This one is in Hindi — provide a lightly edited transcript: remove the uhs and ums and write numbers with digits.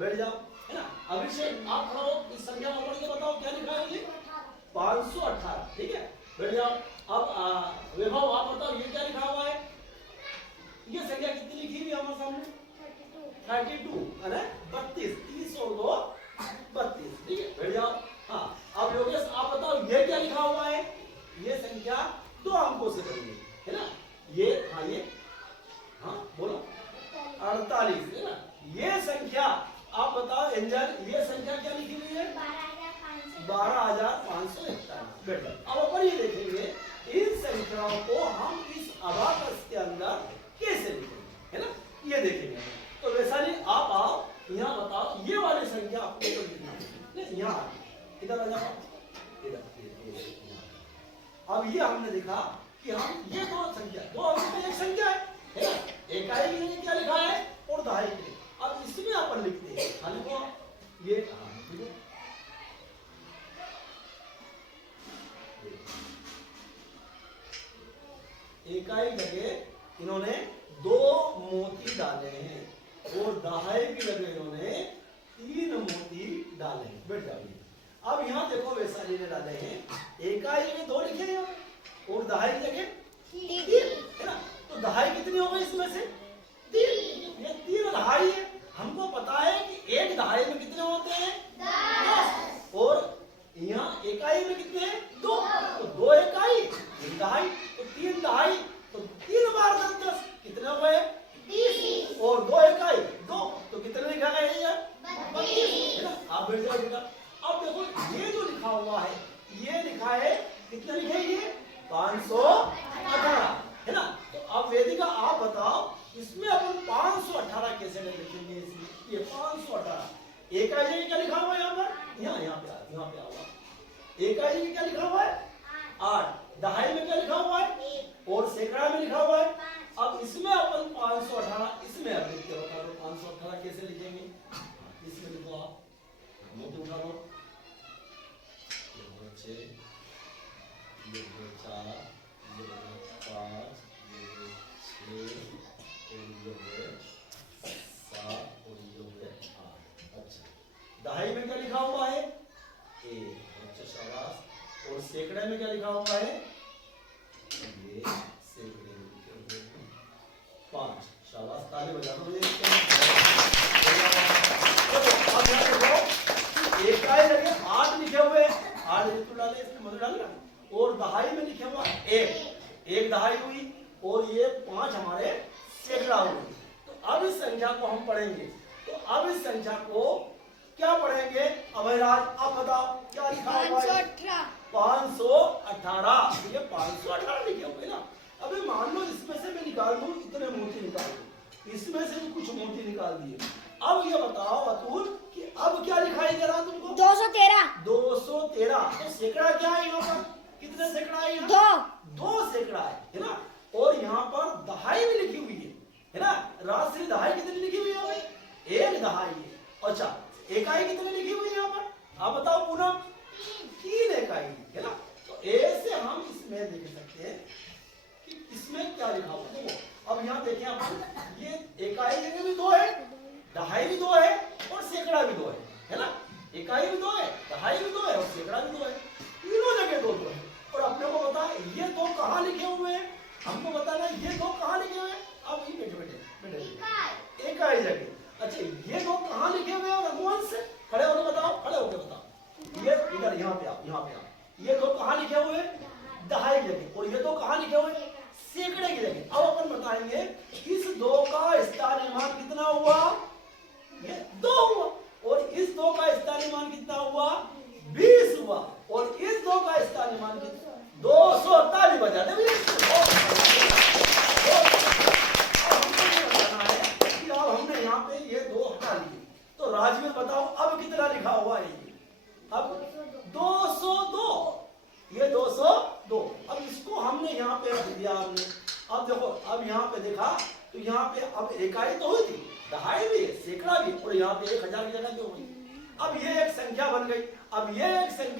बैठ जाओ, है ना। अभिषेक आप खड़ो, इस संख्या को पढ़ के बताओ क्या लिखा है ये 518, ठीक है, बैठ जाओ। अब वैभव आप बताओ ये क्या लिखा हुआ है, ये संख्या कितनी लिखी हुई है हमारे सामने 32, है ना, 32, 30 और 2 32, ठीक है, बैठ जाओ। हाँ, अब योगेश आप बताओ ये क्या लिखा हुआ है, ये संख्या 2 अंकों से बनी है ना, ये हाँ बोलो 48, है ना। ये संख्या आप बताओ एंजल, ये संख्या क्या लिखी हुई है 12,541। बेटा अब अपन ये देखेंगे इन संख्याओं को हम इस अबाकस के अंदर कैसे लिखेंगे, है ना, ये देखेंगे। तो वैशाली आप आओ यहाँ बताओ ये वाली संख्या आपको तो लिखना है, यहाँ इधर आ जाओ, इधर। अब ये हमने देखा कि हम ये दो संख्या, दो अंक में एक संख्या है ना, इकाई के लिए क्या लिखा है और दहाई के लिए। अब इसमें अपन लिखते हैं, हाँ लिखो ये, इकाई जगह इन्होंने 2 मोती डाले हैं और दहाई की जगह इन्होंने 3 मोती डाले हैं। बैठ जाइए। अब यहाँ देखो वैशाली ने डाले हैं, इकाई जगह 2 लिखे हैं और दहाई की जगह 3, है ना। तो दहाई कितनी हो गई इसमें से 3, ये 3 दहाई है। हमको पता है कि एक दहाई में कितने होते हैं 10 और यहाँ इकाई में कितने हैं 2, तो 2 इकाई 3 दहाई, तो 3 दहाई, तो 3 बार 10 कितने हो गए 30 और 2 इकाई 2, तो कितने लिखा गया ये 32, है ना। आप बैठ जाओ बेटा। अब देखो ये जो लिखा हुआ है ये लिखा है, कितना लिखे ये 518, है ना। तो अब वेदिका आप बताओ इसमें अपन 518 कैसे लिखेंगे, इसलिए ये 518 इकाई क्या लिखा हुआ है यहाँ पर, यहाँ पे आओ, इकाई में क्या लिखा हुआ है 8, दहाई में क्या लिखा हुआ है और सैकड़ा में लिखा हुआ है। अब इसमें अपन 518 इसमें अब लिख के बता दो 518 कैसे लिखेंगे, इसमें लिखो आप, मोती उठा लो, ये हो 6, ये हो 4, ये हो 5, ये हो 6 और ये हो 7 और ये हो 8। अच्छा, दहाई में क्या लिखा हुआ है 1, अच्छा शाबाश। और सैकड़े में क्या लिखा हुआ है, ये सैकड़े में लिखे हुए हैं 5, शाबाश, ताली बजा दो। अब यहाँ देखो इकाई जगह 8 लिखे हुए हैं, 8 तो डाले इसमें मत डालना, और दहाई में लिखे हुआ 1 दहाई हुई और ये 5 हमारे सैकड़ा हुए। तो अब इस संख्या को हम पढ़ेंगे, तो अब इस संख्या को क्या पढ़ेंगे अभयराज आप बताओ क्या लिखा हुआ है 518, ये 518 लिखे हुए ना। अबे मान लो इसमें से मैं निकाल दूं, इतने मोती निकाल दूं, इसमें से भी कुछ मोती निकाल दिए। अब ये बताओ अतुल कि अब क्या दिखाई दे रहा तुमको 213। तो सैकड़ा क्या है यहाँ पर, कितने सैकड़ा है यहाँ 2 सैकड़ा है ना। और यहाँ पर दहाई भी लिखी हुई है ना, राजश्री दहाई कितनी लिखी हुई है 1 दहाई है। अच्छा इकाई कितनी लिखी हुई है यहाँ पर, आप बताओ पूनम 3 इकाई है ना। तो ऐसे हम इसमें देख सकते हैं कि इसमें क्या लिखा हुआ है। देखो अब यहाँ देखें आप, ये इकाई जगह भी 2 है, दहाई भी 2 है और सैकड़ा भी 2 है ना। इकाई भी 2 है, दहाई भी 2 है और सैकड़ा भी 2 है, तीनों जगह 2 है। और अपने को पता है ये 2 कहाँ लिखे हुए हैं, हमको बताना है ये 2 कहाँ लिखे हुए हैं। अब ये बैठे इकाई जगह। अच्छा ये 2 कहाँ लिखे हुए हैं रघुवंश, खड़े होकर बताओ, खड़े होकर बताओ, ये इधर यहाँ पे आओ, ये 2 कहाँ लिखे हुए हैं दहाई की जगह, और ये 2 कहाँ लिखे हुए हैं सैकड़े की जगह। अब अपन बताएंगे इस 2 का स्थानीमान कितना हुआ, ये 2 हुआ, और इस 2 का स्थानीमान कितना हुआ 20 हुआ, और इस 2 का स्थानीमान कितना 240 बजा दे। अब हमने यहाँ पे ये 2 हटा लिए, तो राजवीर बताओ अब कितना लिखा हुआ है, अब 202, ये 202। अब इसको हमने यहाँ पे रख दिया हमने। अब देखो अब यहाँ पे देखा तो यहाँ पे अब इकाई तो हुई थी, दहाई भी सैकड़ा भी, और यहाँ पे 1000 की जगह क्यों हुई। अब ये एक संख्या बन गई। अब ये एक संख्या